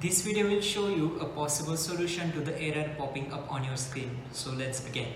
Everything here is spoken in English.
This video will show you a possible solution to the error popping up on your screen. So let's begin.